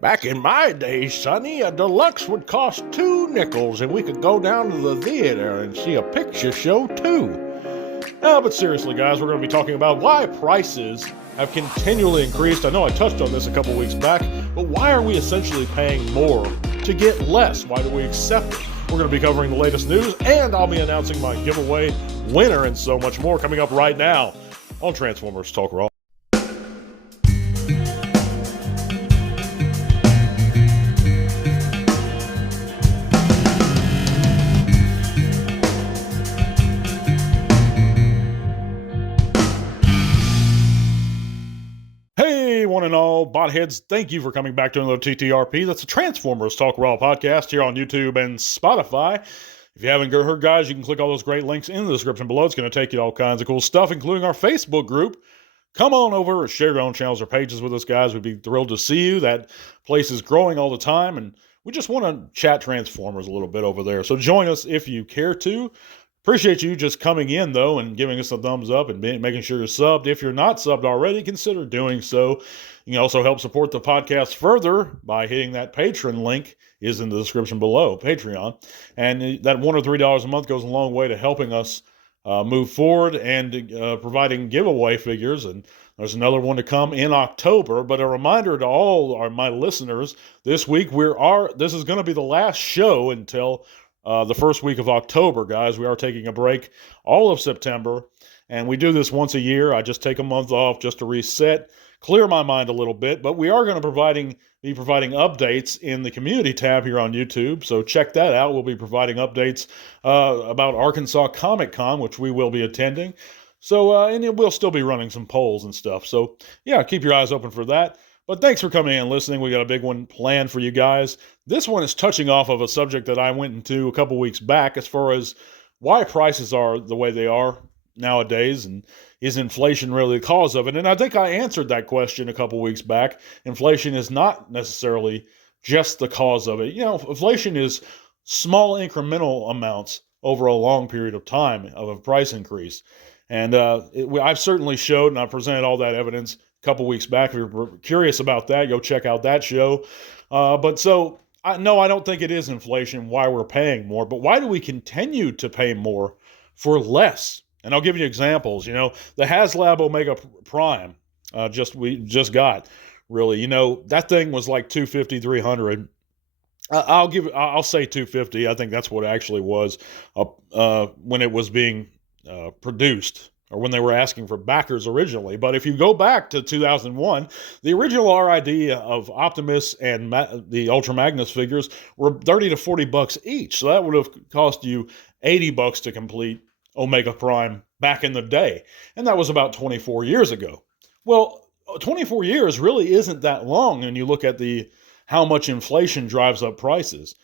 Back in my day, Sonny, a deluxe would cost 2 nickels and we could go down to the theater and see a picture show too. No, but seriously, guys, we're going to be talking about why prices have continually increased. I know I touched on this a couple weeks back, but why are we essentially paying more to get less? Why do we accept it? We're going to be covering the latest news, and I'll be announcing my giveaway winner and so much more coming up right now on Transformers Talk Raw. One and all botheads, thank you for coming back to another TTRP. That's a Transformers Talk Raw podcast here on YouTube and Spotify. If you haven't heard, guys, you can click all those great links in the description below. It's going to take you to all kinds of cool stuff, including our Facebook group. Come on over and share your own channels or pages with us, guys. We'd be thrilled to see you. That place is growing all the time, and we just want to chat Transformers a little bit over there. So join us if you care to. Appreciate you just coming in, though, and giving us a thumbs up and making sure you're subbed. If you're not subbed already, consider doing so. You can also help support the podcast further by hitting that Patreon link is in the description below, Patreon. And that $1 or $3 a month goes a long way to helping us move forward and providing giveaway figures. And there's another one to come in October. But a reminder to all my listeners, this week this is going to be the last show until the first week of October, guys. We are taking a break all of September, and we do this once a year. I just take a month off just to reset, clear my mind a little bit, but we are going to be providing updates in the community tab here on YouTube, so check that out. We'll be providing updates about Arkansas Comic Con, which we will be attending. So, and we'll still be running some polls and stuff. So, yeah, keep your eyes open for that. But thanks for coming in and listening. We got a big one planned for you guys. This one is touching off of a subject that I went into a couple weeks back as far as why prices are the way they are nowadays, and is inflation really the cause of it? And I think I answered that question a couple weeks back. Inflation is not necessarily just the cause of it. You know, inflation is small incremental amounts over a long period of time of a price increase. And I've certainly showed, and I presented all that evidence a couple weeks back. If you're curious about that, go check out that show. I don't think it is inflation why we're paying more, but why do we continue to pay more for less? And I'll give you examples. You know, the HasLab Omega Prime we just got, really, you know, that thing was like $250, $300. I'll say $250. I think that's what it actually was when it was being produced, or when they were asking for backers originally. But if you go back to 2001, the original RID of Optimus and the Ultra Magnus figures were $30 to $40 each. So that would have cost you $80 to complete Omega Prime back in the day. And that was about 24 years ago. Well, 24 years really isn't that long when you look at how much inflation drives up prices.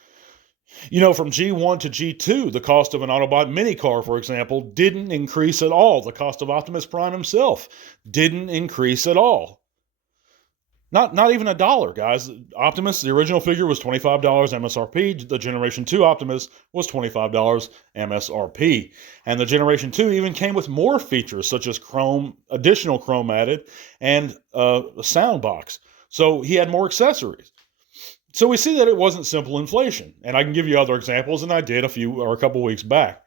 You know, from G1 to G2, the cost of an Autobot minicar, for example, didn't increase at all. The cost of Optimus Prime himself didn't increase at all. Not even $1, guys. Optimus, the original figure, was $25 MSRP. The Generation 2 Optimus was $25 MSRP. And the Generation 2 even came with more features, such as additional chrome added, and a sound box. So he had more accessories. So we see that it wasn't simple inflation. And I can give you other examples, and I did a couple weeks back.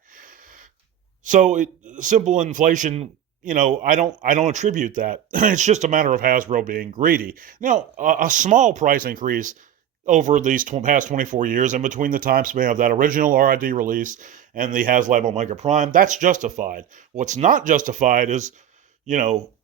So simple inflation, you know, I don't attribute that. It's just a matter of Hasbro being greedy. Now, a small price increase over these past 24 years, and between the time span of that original RID release and the HasLab Omega Prime, that's justified. What's not justified is, you know,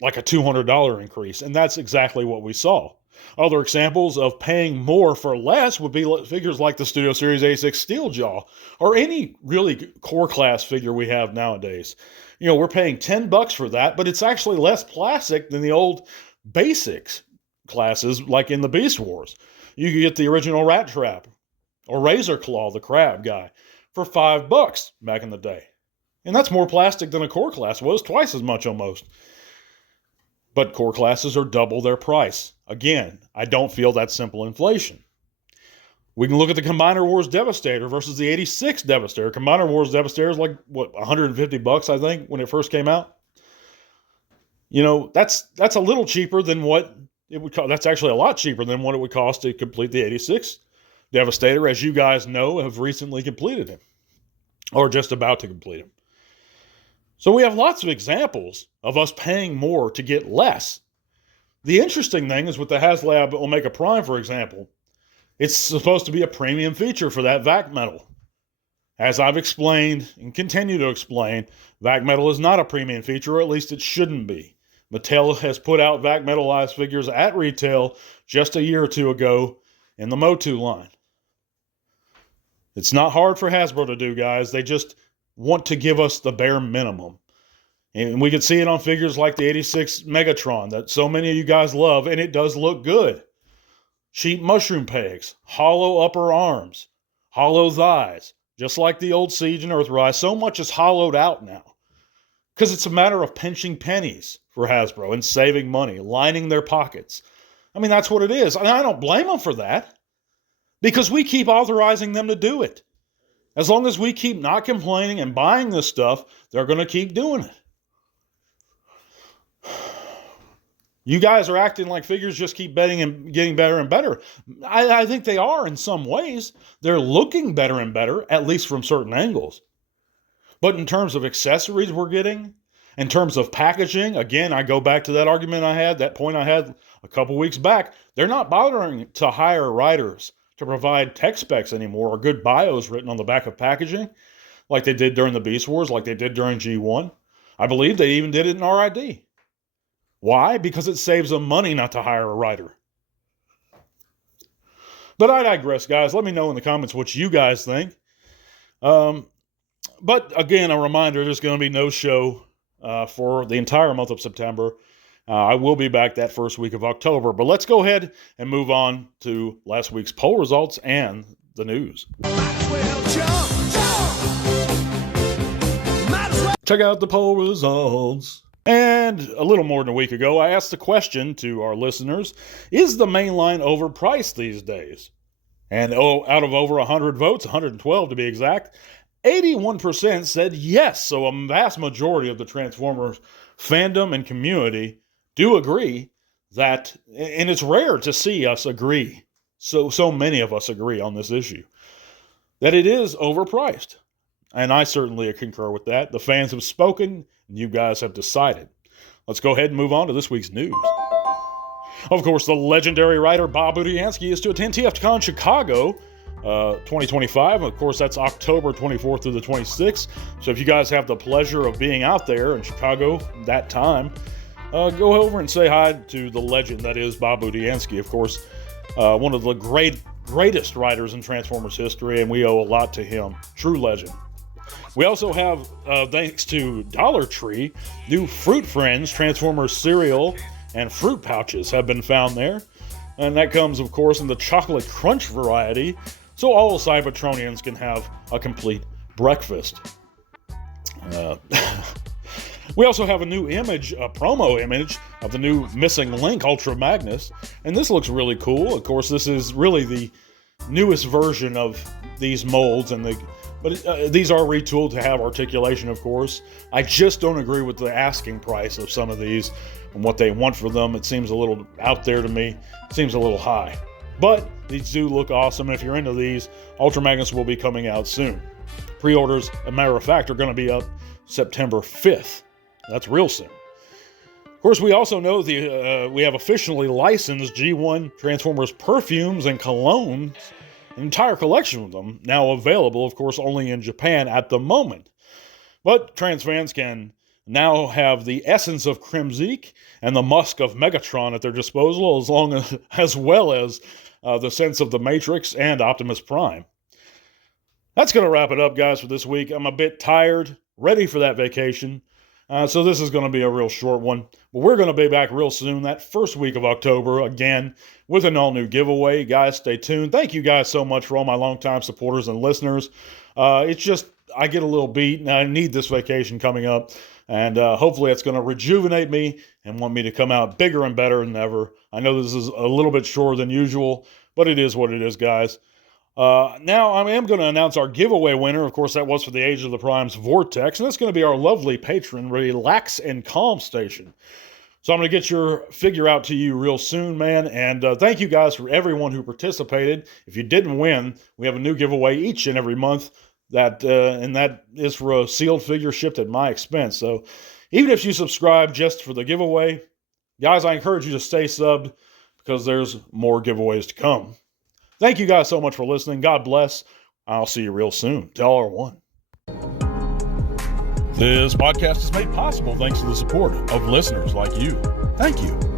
like a $200 increase, and that's exactly what we saw. Other examples of paying more for less would be figures like the Studio Series A6 Steeljaw, or any really core class figure we have nowadays. You know, we're paying $10 for that, but it's actually less plastic than the old basics classes, like in the Beast Wars. You could get the original Rat Trap or Razor Claw, the crab guy, for $5 back in the day. And that's more plastic than a core class was, twice as much almost. But core classes are double their price. Again, I don't feel that's simple inflation. We can look at the Combiner Wars Devastator versus the 86 Devastator. Combiner Wars Devastator is like, $150, I think, when it first came out? You know, that's a little cheaper than what that's actually a lot cheaper than what it would cost to complete the 86 Devastator, as you guys know, have recently completed him, or just about to complete him. So we have lots of examples of us paying more to get less. The interesting thing is with the HasLab Omega Prime, for example, it's supposed to be a premium feature for that vac metal. As I've explained and continue to explain, vac metal is not a premium feature, or at least it shouldn't be. Mattel has put out vac metalized figures at retail just a year or two ago in the Motu line. It's not hard for Hasbro to do, guys. They just want to give us the bare minimum. And we can see it on figures like the 86 Megatron that so many of you guys love, and it does look good. Cheap mushroom pegs, hollow upper arms, hollow thighs, just like the old Siege and Earthrise. So much is hollowed out now because it's a matter of pinching pennies for Hasbro and saving money, lining their pockets. I mean, that's what it is. And I don't blame them for that because we keep authorizing them to do it. As long as we keep not complaining and buying this stuff, they're going to keep doing it. You guys are acting like figures just keep betting and getting better and better. I think they are in some ways. They're looking better and better, at least from certain angles. But in terms of accessories we're getting, in terms of packaging, again, I go back to that argument I had, that point I had a couple weeks back. They're not bothering to hire writers to provide tech specs anymore or good bios written on the back of packaging like they did during the Beast Wars, like they did during G1. I believe they even did it in RID. Why? Because it saves them money not to hire a writer. But I digress, guys. Let me know in the comments what you guys think. But again, a reminder, there's going to be no show for the entire month of September. I will be back that first week of October. But let's go ahead and move on to last week's poll results and the news. Check out the poll results. And a little more than a week ago, I asked the question to our listeners, is the mainline overpriced these days? And out of over 100 votes, 112 to be exact, 81% said yes. So a vast majority of the Transformers fandom and community do agree that, and it's rare to see us agree, so many of us agree on this issue, that it is overpriced. And I certainly concur with that. The fans have spoken, and you guys have decided. Let's go ahead and move on to this week's news. Of course, the legendary writer Bob Budiansky is to attend TFCon Chicago 2025. Of course, that's October 24th through the 26th. So if you guys have the pleasure of being out there in Chicago that time, go over and say hi to the legend that is Bob Budiansky. Of course, one of the greatest writers in Transformers history, and we owe a lot to him. True legend. We also have, thanks to Dollar Tree, new Fruit Friends Transformers cereal and fruit pouches have been found there. And that comes, of course, in the chocolate crunch variety, so all Cybertronians can have a complete breakfast. We also have a new image, a promo image of the new Missing Link Ultra Magnus, and this looks really cool. Of course, this is really the newest version of these molds, but these are retooled to have articulation, of course. I just don't agree with the asking price of some of these and what they want for them. It seems a little out there to me. It seems a little high. But these do look awesome, and if you're into these, Ultra Magnus will be coming out soon. Pre-orders, a matter of fact, are going to be up September 5th. That's real soon. Of course, we also know we have officially licensed G1 Transformers perfumes and colognes, an entire collection of them, now available, of course, only in Japan at the moment. But trans fans can now have the essence of Crimzeek and the musk of Megatron at their disposal, as well as the sense of the Matrix and Optimus Prime. That's going to wrap it up, guys, for this week. I'm a bit tired, ready for that vacation. So this is going to be a real short one. But we're going to be back real soon, that first week of October, again, with an all-new giveaway. Guys, stay tuned. Thank you guys so much for all my longtime supporters and listeners. It's just, I get a little beat, and I need this vacation coming up. And hopefully it's going to rejuvenate me and want me to come out bigger and better than ever. I know this is a little bit shorter than usual, but it is what it is, guys. Now, I am going to announce our giveaway winner. Of course, that was for the Age of the Prime's Vortex, and that's going to be our lovely patron, Relax and Calm Station. So I'm going to get your figure out to you real soon, man. And thank you guys for everyone who participated. If you didn't win, we have a new giveaway each and every month. And that is for a sealed figure shipped at my expense. So even if you subscribe just for the giveaway, guys, I encourage you to stay subbed because there's more giveaways to come. Thank you guys so much for listening. God bless. I'll see you real soon. Tell R1. This podcast is made possible thanks to the support of listeners like you. Thank you.